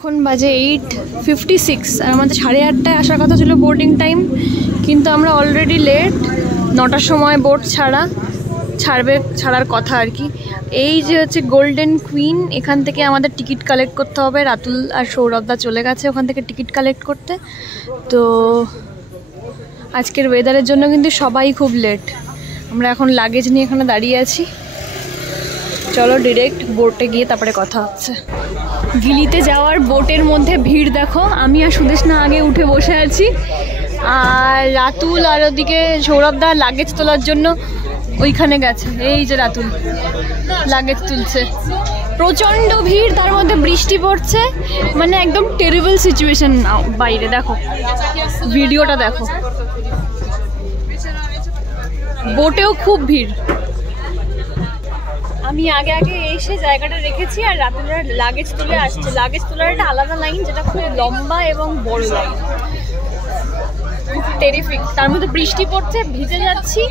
এখন বাজে 8:56 আর আমাদের 8:30টায় আসার কথা ছিল বোর্ডিং টাইম, কিন্তু আমরা অলরেডি লেট। 9টার সময় বোট ছাড়ার কথা আর কি। এই যে হচ্ছে গোল্ডেন কুইন, এখান থেকে আমাদের টিকিট কালেক্ট করতে হবে। রাতুল আর সৌরভদা চলে গেছে ওখান থেকে টিকিট কালেক্ট করতে। তো আজকের ওয়েদারের জন্য কিন্তু সবাই খুব লেট। আমরা এখন লাগেজ নিয়ে এখানে দাঁড়িয়ে আছি। চলো ডিরেক্ট বোটে গিয়ে তারপরে কথা হচ্ছে। গিলিতে যাওয়ার বোটের মধ্যে ভিড় দেখো। আমি আর সুদেশনা আগে উঠে বসে আছি, আর রাতুল আর ওদিকে সৌরভদা লাগেজ তোলার জন্য ওইখানে গেছে। এই যে রাতুল লাগেজ তুলছে। প্রচণ্ড ভিড়, তার মধ্যে বৃষ্টি পড়ছে, মানে একদম টেরিবল সিচুয়েশন বাইরে। দেখো ভিডিওটা দেখো, বোটেও খুব ভিড়। আমি আগে এসে জায়গাটা রেখেছি আর রাতুলরা লাগেজ তুলে আসছে। লাগেজ তোলার একটা আলাদা লাইন, যেটা খুব লম্বা এবং বড় লাইন, খুব টেরিফিক। তার মধ্যে বৃষ্টি পড়ছে, ভিজে যাচ্ছি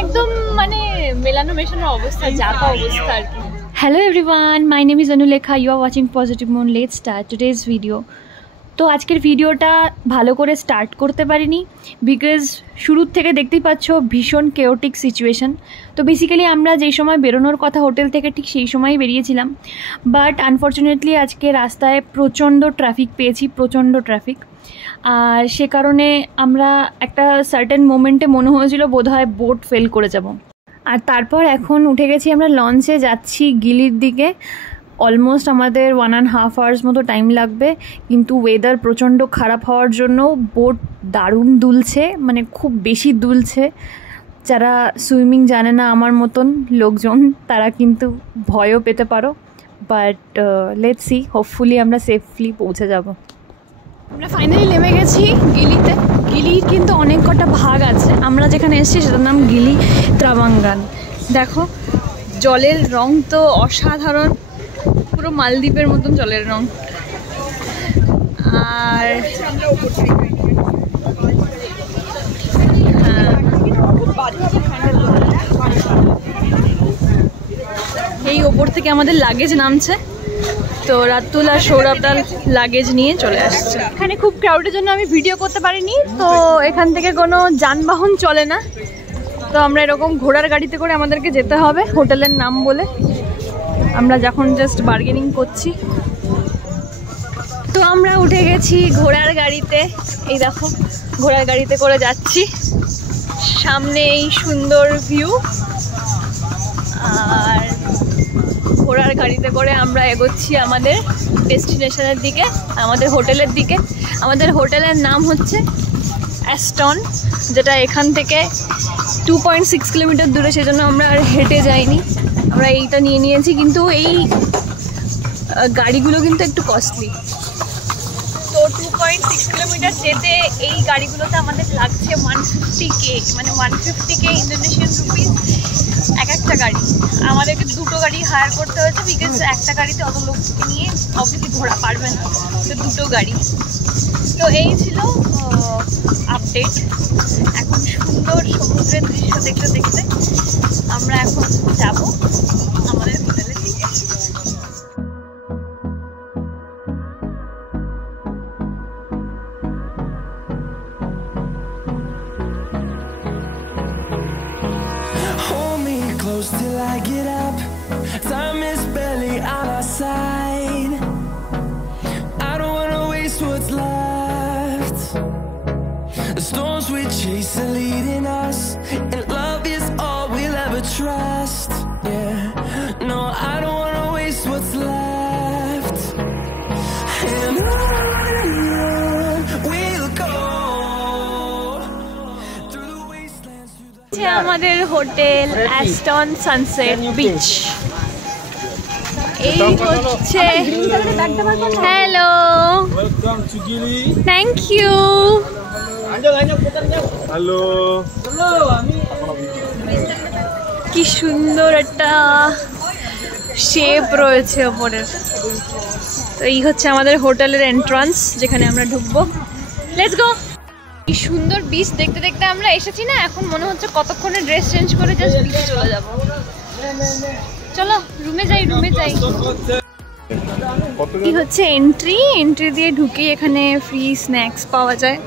একদম, মানে মেলানো মেশানোর অবস্থা, যাতা অবস্থা আর কি। Hello everyone, my name is Anulekha, you are watching Positive Moon. Let's start today's video. তো আজকের ভিডিওটা ভালো করে স্টার্ট করতে পারিনি, বিকজ শুরুর থেকে দেখতেই পাচ্ছ ভীষণ কেওটিক সিচুয়েশন। তো বেসিক্যালি আমরা যেই সময় বেরোনোর কথা হোটেল থেকে ঠিক সেই সময়ই বেরিয়েছিলাম, বাট আনফর্চুনেটলি আজকে রাস্তায় প্রচণ্ড ট্রাফিক পেয়েছি, প্রচণ্ড ট্রাফিক। আর সে কারণে আমরা একটা সার্টেন মোমেন্টে মনে হয়েছিল বোধহয় বোট ফেল করে যাব। আর তারপর এখন উঠে গেছি আমরা লঞ্চে, যাচ্ছি গিলির দিকে। অলমোস্ট আমাদের 1.5 আওয়ার্স মতো টাইম লাগবে, কিন্তু ওয়েদার প্রচণ্ড খারাপ হওয়ার জন্য বোট দারুণ দুলছে, মানে খুব বেশি দুলছে। যারা সুইমিং জানে না আমার মতন লোকজন, তারা কিন্তু ভয়ও পেতে পারো, বাট লেটস সি, হোপফুলি আমরা সেফলি পৌঁছে যাব। আমরা ফাইনালি নেমে গেছি গিলিতে। গিলির কিন্তু অনেক কটা ভাগ আছে। আমরা যেখানে এসেছি সেটার নাম গিলি ত্রাবাঙ্গান। দেখো জলের রং তো অসাধারণ, পুরো মালদ্বীপের মতন জলের রং। আর এই ওপর থেকে আমাদের লাগেজ নামছে। তো রাতুল আর সৌরভদার লাগেজ নিয়ে চলে আসছে। এখানে খুব ক্রাউডের জন্য আমি ভিডিও করতে পারিনি, তো এখান থেকে কোনো যানবাহন চলে না। তো আমরা এরকম ঘোড়ার গাড়িতে করে আমাদেরকে যেতে হবে হোটেলের নাম বলে। আমরা যখন জাস্ট বার্গেনিং করছি। তো আমরা উঠে গেছি ঘোড়ার গাড়িতে। এই দেখো ঘোড়ার গাড়িতে করে যাচ্ছি, সামনে এই সুন্দর ভিউ। আর ঘোড়ার গাড়িতে করে আমরা এগোচ্ছি আমাদের ডেস্টিনেশনের দিকে, আমাদের হোটেলের দিকে। আমাদের হোটেলের নাম হচ্ছে অ্যাস্টন, যেটা এখান থেকে 2.6 কিলোমিটার দূরে, সেজন্য আমরা আর হেঁটে যাইনি, আমরা এইটা নিয়ে নিয়েছি। কিন্তু এই গাড়িগুলো কিন্তু একটু কস্টলি। তো 2.6 কিলোমিটার যেতে এই গাড়িগুলোতে আমাদের লাগছে 150K, মানে 150K ইন্দোনেশিয়ান রুপিস এক একটা গাড়ি। আমাদেরকে দুটো গাড়ি হায়ার করতে হয়েছে, বিকজ একটা গাড়িতে অত লোককে নিয়ে অবভিয়াসলি ঘোরা পারবে না, তো দুটো গাড়ি। তো এই ছিল আপডেট। এখন সুন্দর সমুদ্রের দৃশ্য দেখতে দেখতে আমরা এখন যাব আমাদের হোটেলের দিকে। Till I get up, time is barely on our side. I don't wanna waste what's left. The storms we chase are leading us, and love is all we'll ever trust. Yeah, no, I don't wanna waste what's left. And on we'll go through the wastelands, through the আমাদের hotel Aston sunset beach. এই হচ্ছে, hello, thank you. Hello, কি সুন্দর একটা shape রয়েছে ওপরের। তো এই হচ্ছে আমাদের হোটেলের এন্ট্রান্স, যেখানে আমরা ঢুকবো। Let's go. কি সুন্দর বিচ দেখতে দেখতে আমরা এসেছি না, এখন মনে হচ্ছে কতক্ষণে ড্রেস চেঞ্জ করে জাস্ট বিচে চলে যাব। চলো রুমে যাই, রুমে যাই। এই হচ্ছে এন্ট্রি দিয়ে ঢুকে এখানে ফ্রি স্ন্যাক্স পাওয়া যায়,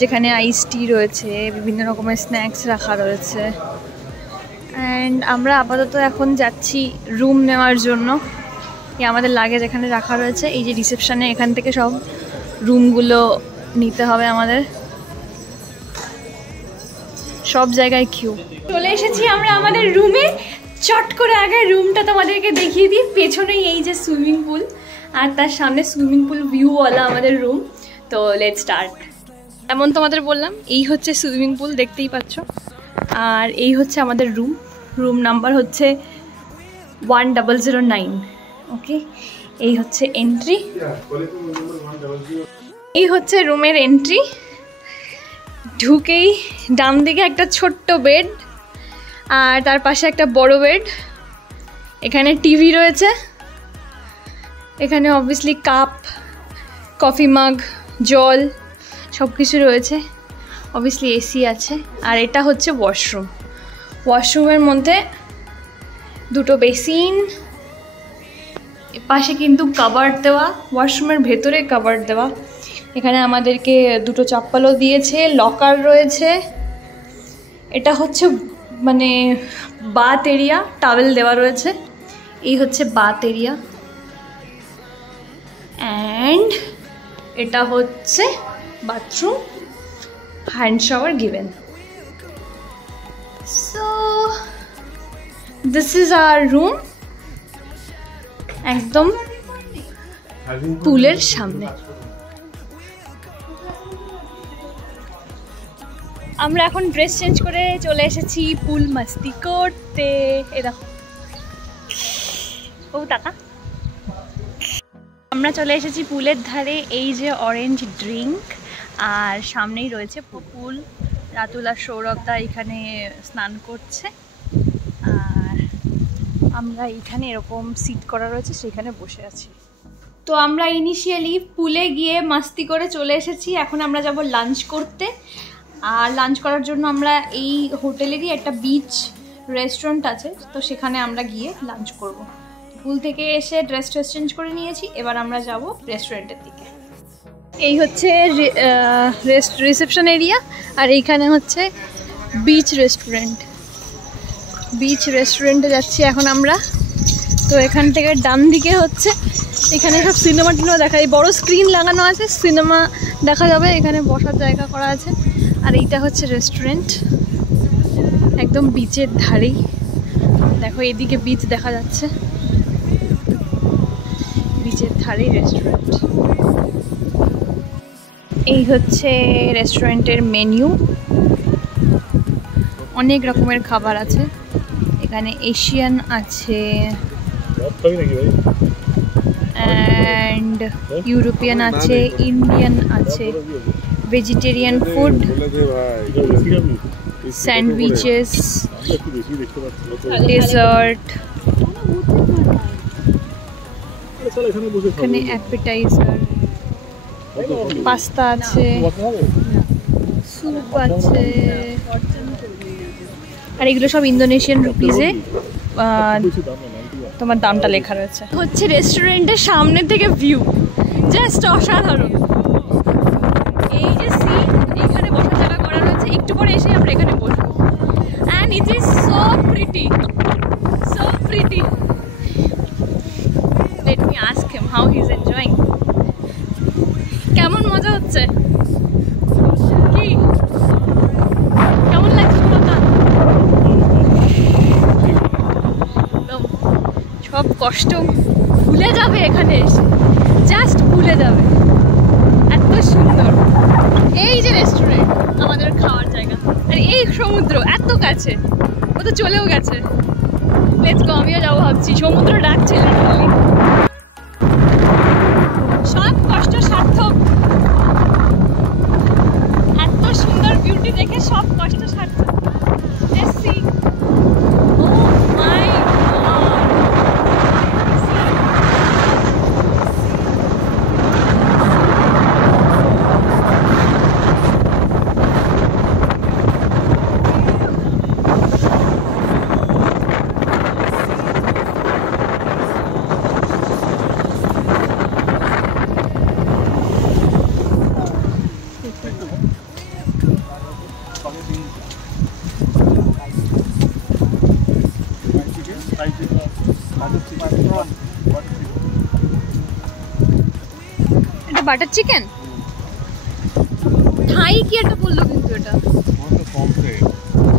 যেখানে আইস টি রয়েছে, বিভিন্ন রকমের স্ন্যাক্স রাখা রয়েছে। অ্যান্ড আমরা আপাতত এখন যাচ্ছি রুম নেওয়ার জন্য। আমাদের লাগেজ এখানে রাখা রয়েছে, এই যে রিসেপশনে, এখান থেকে সব রুমগুলো নিতে হবে আমাদের। সব জায়গায় কিউ। চলে এসেছি আমরা আমাদের রুমে। চট করে আগে রুমটা তোমাদেরকে দেখিয়ে দিই। পেছনেই এই যে সুইমিং পুল, আর তার সামনে সুইমিং পুল ভিউওয়ালা আমাদের রুম। তো লেটস স্টার্ট। এমন তোমাদের বললাম, এই হচ্ছে সুইমিং পুল, দেখতেই পাচ্ছ। আর এই হচ্ছে আমাদের রুম। রুম নাম্বার হচ্ছে 1009। ওকে, এই হচ্ছে এন্ট্রি। এই হচ্ছে রুমের এন্ট্রি। ঢুকেই ডান দিকে একটা ছোট্ট বেড, আর তার পাশে একটা বড় বেড। এখানে টিভি রয়েছে, এখানে অবভিয়াসলি কাপ, কফি মাগ, জল সব কিছু রয়েছে। অবভিয়াসলি এসি আছে। আর এটা হচ্ছে ওয়াশরুম। ওয়াশরুমের মধ্যে দুটো বেসিন, পাশে কিন্তু কাভার্ড দেওয়া, ওয়াশরুমের ভেতরে কাভার্ড দেওয়া। এখানে আমাদেরকে দুটো চপ্পলও দিয়েছে, লকার রয়েছে। এটা হচ্ছে মানে বাথ এরিয়া, টাওয়েল দেওয়া রয়েছে। এই হচ্ছে বাথ এরিয়া। অ্যান্ড এটা হচ্ছে bathroom, hand shower given. So this is our room, একদম পুলের সামনে। আমরা এখন ড্রেস চেঞ্জ করে চলে এসেছি পুল মাস্তি করতে। এ দেখো, ও টাকা। আমরা চলে এসেছি পুলের ধারে। এই যে অরেঞ্জ ড্রিঙ্ক, আর সামনেই রয়েছে পুল। রাতুল আর সৌরভদা এখানে স্নান করছে, আর আমরা এখানে এরকম সিট করা রয়েছে, সেখানে বসে আছি। তো আমরা ইনিশিয়ালি পুলে গিয়ে মাস্তি করে চলে এসেছি। এখন আমরা যাব লাঞ্চ করতে। আর লাঞ্চ করার জন্য আমরা এই হোটেলেরই একটা বিচ রেস্টুরেন্ট আছে, তো সেখানে আমরা গিয়ে লাঞ্চ করব। পুল থেকে এসে ড্রেস চেঞ্জ করে নিয়েছি, এবার আমরা যাব রেস্টুরেন্টের দিকে। এই হচ্ছে রিসেপশন এরিয়া, আর এইখানে হচ্ছে বিচ রেস্টুরেন্ট। বিচ রেস্টুরেন্টে যাচ্ছি এখন আমরা। তো এখান থেকে ডান দিকে হচ্ছে, এখানে সব সিনেমা টিনেমা দেখা যায়, বড় স্ক্রিন লাগানো আছে, সিনেমা দেখা যাবে। এখানে বসার জায়গা করা আছে। আর এইটা হচ্ছে রেস্টুরেন্ট, একদম বিচের ধারেই। দেখো এদিকে বিচ দেখা যাচ্ছে, বিচের ধারেই রেস্টুরেন্ট। এই হচ্ছে রেস্টুরেন্টের মেনু, অনেক রকমের খাবার আছে এখানে। এশিয়ান আছে, অ্যান্ড ইউরোপিয়ান আছে, ইন্ডিয়ান আছে, ভেজিটেরিয়ান ফুড, স্যান্ডউইচেস, ডেজার্ট, এখানে অ্যাপেটাইজার, পাস্তা আছে, স্যুপ আছে। আর এগুলো সব ইন্দোনেশিয়ান রুপিজে তোমার দামটা লেখা রয়েছে। হচ্ছে রেস্টুরেন্টের সামনে থেকে ভিউ, জাস্ট অসাধারণ। এই যে সিট, এখানে বসার জায়গা করা রয়েছে। একটু পরে এসে আমরা এখানে বসবো। And it is so pretty, so pretty. Let me ask him how he is enjoying. কেমন মজা হচ্ছে? কি কেমন লাগছে? সব কষ্ট ভুলে যাবে এখানে এসে, জাস্ট ভুলে যাবে। এত সুন্দর এই যে রেস্টুরেন্ট, আমাদের খাওয়ার জায়গা, আর এই সমুদ্র এত কাছে। ও তো চলেও গেছে। লেটস গো, আমিও যাবো ভাবছি। সমুদ্র ডাকছে লিটারালি। সব কষ্ট সার্থক। এত সুন্দর বিউটি দেখে সব কষ্ট সার্থক। Let's see. ও মাই এটা বাটার চিকেন, থাই কি একটা বললো কিন্তু এটা।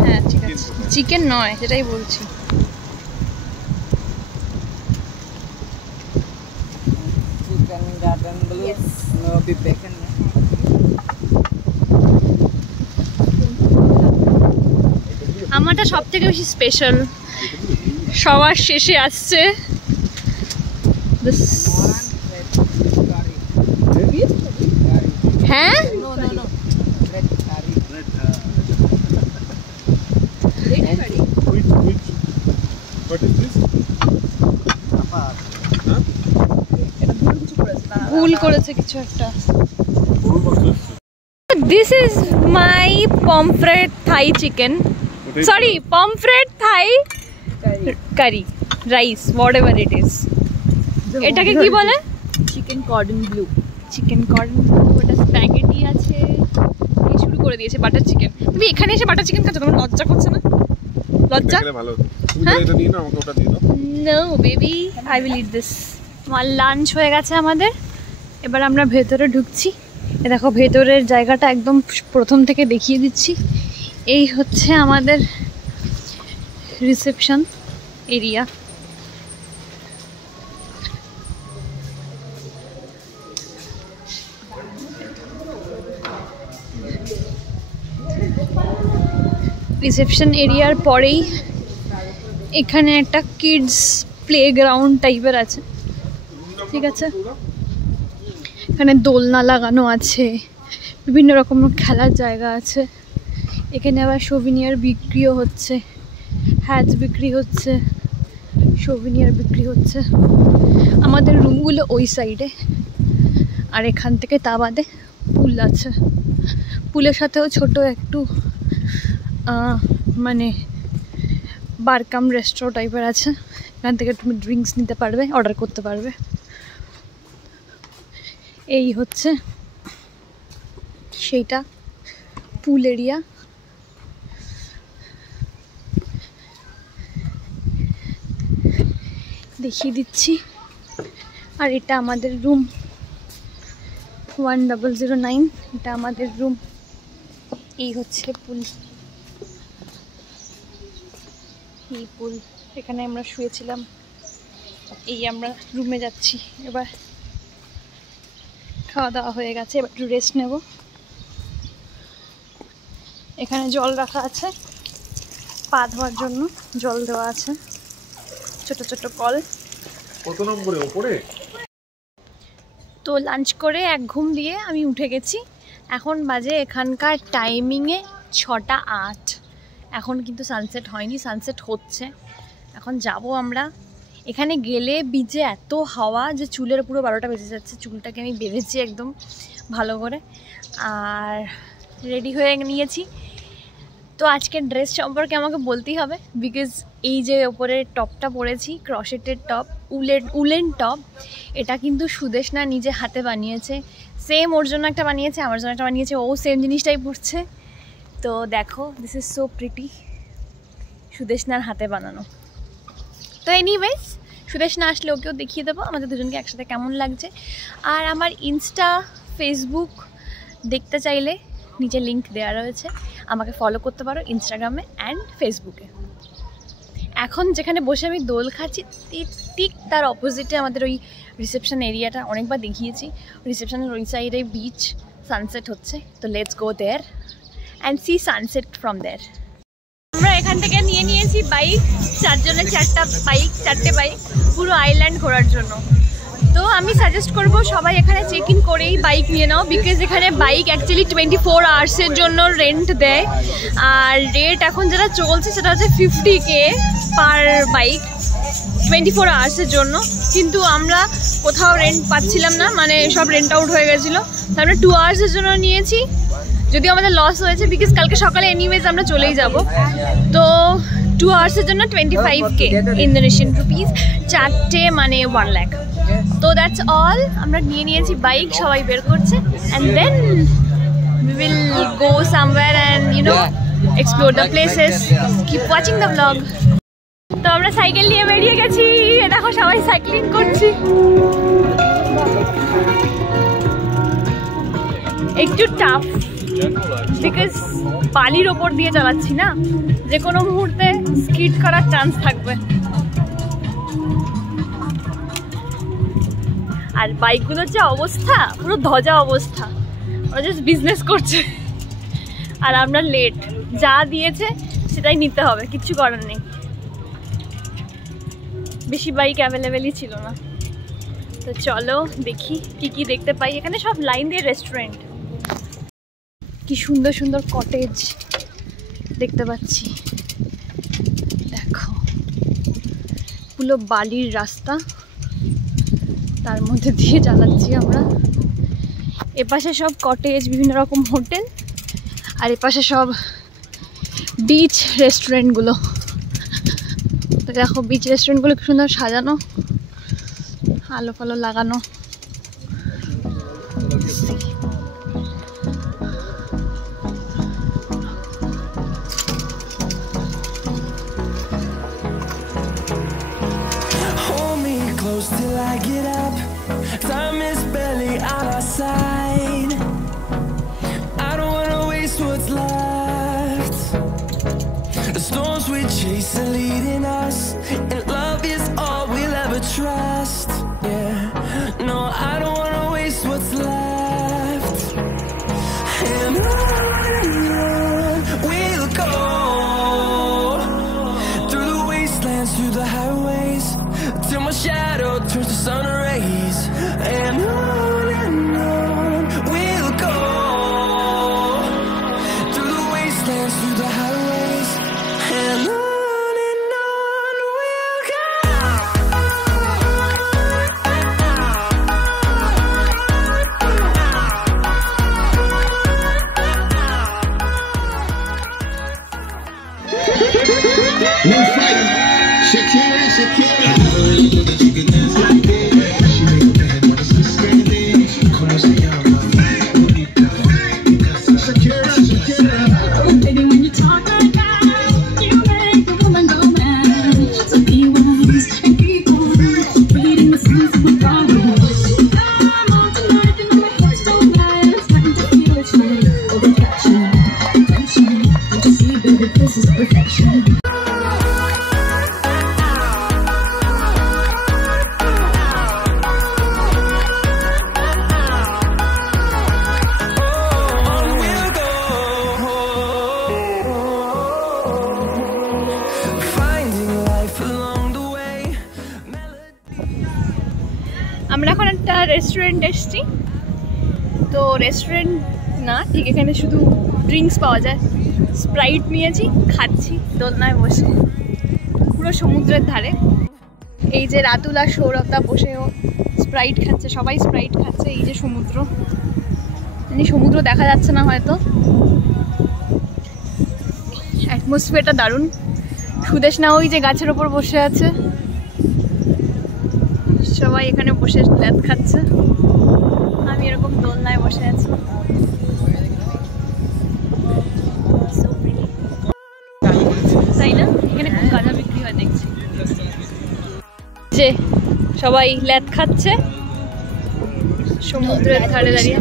হ্যাঁ ঠিক আছে, চিকেন নয় সেটাই বলছি। আমারটা সব থেকে বেশি স্পেশাল, সবার শেষে আসছে। হ্যাঁ ভুল করেছে কিছু একটা। This is my pomfret Thai chicken. Sorry, pomfret Thai curry, rice, whatever it is. এটাকে কি বলে? Chicken cordon blue. Chicken cordon blue. ওটা স্প্যাগেটি আছে। এই শুরু করে দিয়েছে বাটার চিকেন। তুমি এখানে এসে বাটার চিকেন খাচ্ছ, তোমার লজ্জা করছে না? লজ্জা? ভালো। তুমি এটা নিয়ে নাও, আমাকে ওটা দিয়ে দাও। No baby, I will eat this. আমার লাঞ্চ হয়ে গেছে আমাদের। এবার আমরা ভেতরে ঢুকছি। এ দেখো ভেতরের জায়গাটা একদম প্রথম থেকে দেখিয়ে দিচ্ছি। এই হচ্ছে আমাদের রিসেপশন এরিয়া। রিসেপশন এরিয়ার পরেই এখানে একটা কিডস প্লেগ্রাউন্ড টাইপের আছে, ঠিক আছে। এখানে দোলনা লাগানো আছে, বিভিন্ন রকমের খেলার জায়গা আছে। এখানে আবার সোভিনিয়ার বিক্রিও হচ্ছে, হ্যাজ বিক্রি হচ্ছে, সোভিনিয়ার বিক্রি হচ্ছে। আমাদের রুমগুলো ওই সাইডে, আর এখান থেকে তা বাদে পুল আছে। পুলের সাথেও ছোট একটু মানে বারকাম রেস্টুরেন্ট টাইপের আছে। এখান থেকে তুমি ড্রিঙ্কস নিতে পারবে, অর্ডার করতে পারবে। এই হচ্ছে সেইটা পুল এরিয়া। দেখিয়ে দিচ্ছি। আর এটা আমাদের রুম 1009, এটা আমাদের রুম। এই হচ্ছে পুল, এই পুল, এখানে আমরা শুয়েছিলাম। এই আমরা রুমে যাচ্ছি এবার। খাওয়া দাওয়া হয়ে গেছে, এবার একটু রেস্ট নেব। এখানে জল রাখা আছে, পা ধোয়ার জন্য জল দেওয়া আছে, ছোট ছোট কল। কত নম্বরে উপরে? তো লাঞ্চ করে এক ঘুম দিয়ে আমি উঠে গেছি। এখন বাজে এখানকার টাইমিংয়ে 6:08। এখন কিন্তু সানসেট হয়নি, সানসেট হচ্ছে। এখন যাব আমরা। এখানে গেলে বিচে এত হাওয়া যে চুলের পুরো 12টা বেজে যাচ্ছে। চুলটাকে আমি বেঁধেছি একদম ভালো করে, আর রেডি হয়ে নিয়েছি। তো আজকের ড্রেস সম্পর্কে আমাকে বলতেই হবে, বিকজ এই যে ওপরের টপটা পরেছি, ক্রশেটের টপ, উলেন টপ, এটা কিন্তু সুদেশনা নিজে হাতে বানিয়েছে। সেম ওর জন্য একটা বানিয়েছে, আমার জন্য একটা বানিয়েছে, ও সেম জিনিসটাই পরছে। তো দেখো, দিস ইজ সো প্রিটি, সুদেশনার হাতে বানানো। তো এনিওয়েজ, সুদেশনা আসলে ওকেও দেখিয়ে দেবো আমাদের দুজনকে একসাথে কেমন লাগছে। আর আমার ইনস্টা, ফেসবুক দেখতে চাইলে নিচে লিঙ্ক দেওয়া রয়েছে, আমাকে ফলো করতে পারো ইনস্টাগ্রামে অ্যান্ড ফেসবুকে। এখন যেখানে বসে আমি দোল খাচ্ছি, ঠিক তার অপোজিটে আমাদের ওই রিসেপশন এরিয়াটা অনেকবার দেখিয়েছি। রিসেপশনের ওই সাইডে বিচ, সানসেট হচ্ছে। তো let's go there and see sunset from there. আমরা এখান থেকে নিয়ে নিয়েছি বাইক, 4 জনের 4টা বাইক, 4টে বাইক, পুরো আইল্যান্ড ঘোরার জন্য। তো আমি সাজেস্ট করব সবাই এখানে চেক ইন করেই বাইক নিয়ে নাও, বিকজ এখানে বাইক অ্যাকচুয়ালি 24 আওয়ার্সের জন্য রেন্ট দেয়। আর রেট এখন যেটা চলছে সেটা হচ্ছে 50K পার বাইক 24 আওয়ার্সের জন্য। কিন্তু আমরা কোথাও রেন্ট পাচ্ছিলাম না, মানে সব রেন্ট আউট হয়ে গেছিলো। তো আমরা 2 আওয়ার্সের জন্য নিয়েছি, যদিও আমাদের লস হয়েছে, বিকজ কালকে সকালে এনিওয়েজ আমরা চলেই যাব। তো 2 আওয়ার্সের জন্য 25K ইন্দোনেশিয়ান রুপিস, 4টে মানে 1 লাখ। তো দ্যাটস অল। আমরা নিয়ে নিয়েছি বাইক, সবাই বের করছে, and then we will go somewhere and explore the places. Keep watching the vlog. তো আমরা সাইকেল নিয়ে বেরিয়ে গেছি, দেখো সবাই সাইক্লিং করছি। একটু টাফ বিকজ বালির ওপর দিয়ে চালাচ্ছি না, যে কোনো মুহূর্তে স্কিড করার চান্স থাকবে। আর বাইকগুলোর যে অবস্থা, পুরো ধজা অবস্থা, ওরা জাস্ট বিজনেস করছে। আর আমরা লেট, যা দিয়েছে সেটাই নিতে হবে, কিচ্ছু করার নেই। বেশি বাইক অ্যাভেলেবেলই ছিল না। তো চলো দেখি কি কি দেখতে পাই। এখানে সব লাইন দিয়ে রেস্টুরেন্ট, কি সুন্দর সুন্দর কটেজ দেখতে পাচ্ছি। দেখো পুরো বালির রাস্তা, তার মধ্যে দিয়ে চালাচ্ছি আমরা। এপাশে সব কটেজ, বিভিন্ন রকম হোটেল, আর এপাশে সব বিচ রেস্টুরেন্টগুলো। তো দেখো বিচ রেস্টুরেন্টগুলো কি সুন্দর সাজানো, আলো ফালো লাগানো। Hold me close till I get up. Time is barely on our side. I don't wanna waste what's left. The storms we chase are leading us, and love is all we'll ever trust. Yeah, no, I don't wanna waste what's left. And on we'll go, through the wastelands, through the highways, till my shadow turns to sun rays. And on we'll go, through the wastelands, through the highways. And on we'll go. No fight. Shakira, Shakira. She can dance like this. She make bad when she's standing. Como se llama? Shakira, Shakira. Baby, when you talk like that, you make a woman go mad. So be wise and keep on reading the signs of my body. I'm on tonight and my hips don't lie. I'm starting to feel it's right. Over passion, attention. Don't you see, baby, this is perfection. On we'll go, finding life along the way. আমরা এখন একটা restaurant এসেছি। তো restaurant না ঠিক, এখানে শুধু drinks পাওয়া যায়। স্প্রাইট নিয়েছি, খাচ্ছি দোলনায় বসে, পুরো সমুদ্রের ধারে। এই যে রাতুল আর সৌরভদা বসেও স্প্রাইট খাচ্ছে, সবাই স্প্রাইট খাচ্ছে। এই যে সমুদ্র, মানে সমুদ্র দেখা যাচ্ছে না হয়তো। অ্যাটমসফিয়ারটা দারুণ। সুদেশনা ওই যে গাছের ওপর বসে আছে, সবাই এখানে বসে ল্যাদ খাচ্ছে। আমি এরকম দোলনায় বসে আছি। So pretty. তাই না? এখানে খুব গাঁজা বিক্রি হয় দেখছি। যে সবাই ল্যাদ খাচ্ছে সমুদ্রের ধারে দাঁড়িয়ে।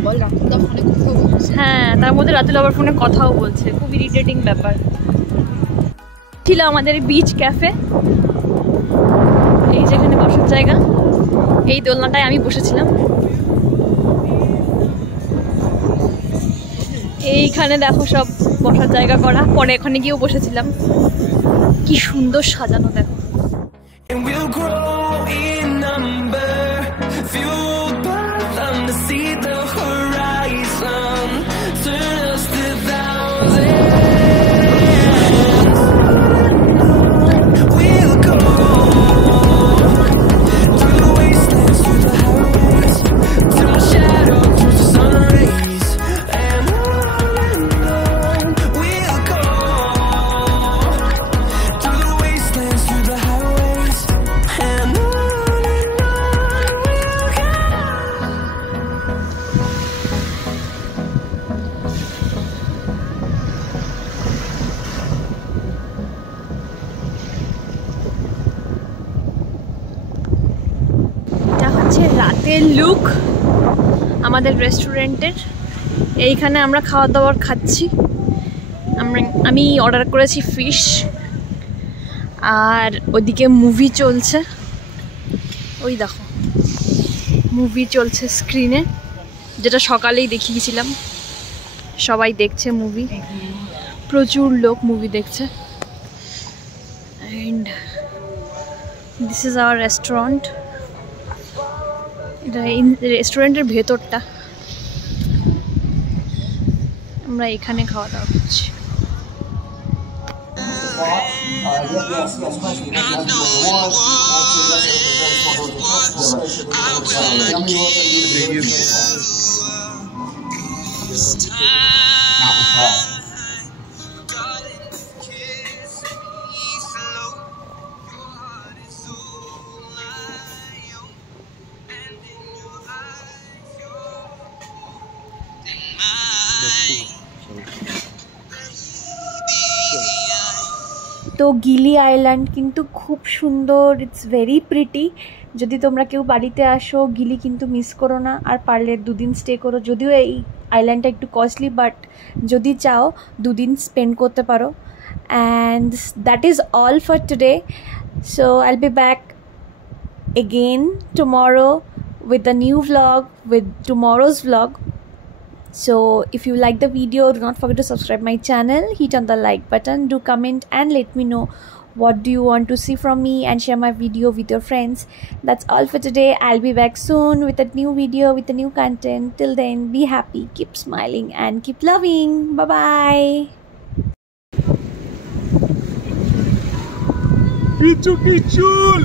হ্যাঁ, তার মধ্যে রাতুল আবার ফোনে কথাও বলছে, খুব ইরিটেটিং ব্যাপার। ছিল আমাদের বিচ ক্যাফে, এই যেখানে বসার জায়গা। এই দোলনাটায় আমি বসেছিলাম। এইখানে দেখো সব বসার জায়গা করা, পরে এখানে গিয়েও বসেছিলাম। কি সুন্দর সাজানো দেখো। And we'll grow in number, fueled by them to see the horizon, turn us to thousands. We'll go through the wastelands, through the highways, till my shadow turns to sun rays. And on we'll go through the wastelands, through the highways. And হচ্ছে রাতের look আমাদের রেস্টুরেন্টের। এইখানে আমরা খাওয়া দাওয়ার খাচ্ছি। আমি অর্ডার করেছি ফিশ, আর ওদিকে মুভি চলছে। ওই দেখো মুভি চলছে স্ক্রিনে, যেটা সকালেই দেখিয়েছিলাম। সবাই দেখছে মুভি, প্রচুর লোক মুভি দেখছে। And this is our restaurant. এটা রেস্টুরেন্টের ভেতরটা, আমরা এখানে খাওয়া দাওয়া করছি। তো গিলি আইল্যান্ড কিন্তু খুব সুন্দর, ইটস ভেরি প্রিটি। যদি তোমরা কেউ বাড়িতে আসো গিলি কিন্তু মিস করো না, আর পারলে 2 দিন স্টে করো। যদিও এই আইল্যান্ডটা একটু কস্টলি, বাট যদি চাও 2 দিন স্পেন্ড করতে পারো। And that is all for today. So আইল be back again tomorrow with a new vlog, with tomorrow's vlog. So if you like the video, do not forget to subscribe my channel, hit on the like button, do comment and let me know what do you want to see from me, and share my video with your friends. That's all for today. I'll be back soon with a new video, with a new content. Till then, be happy, keep smiling and keep loving. Bye bye. Picchu কি চুল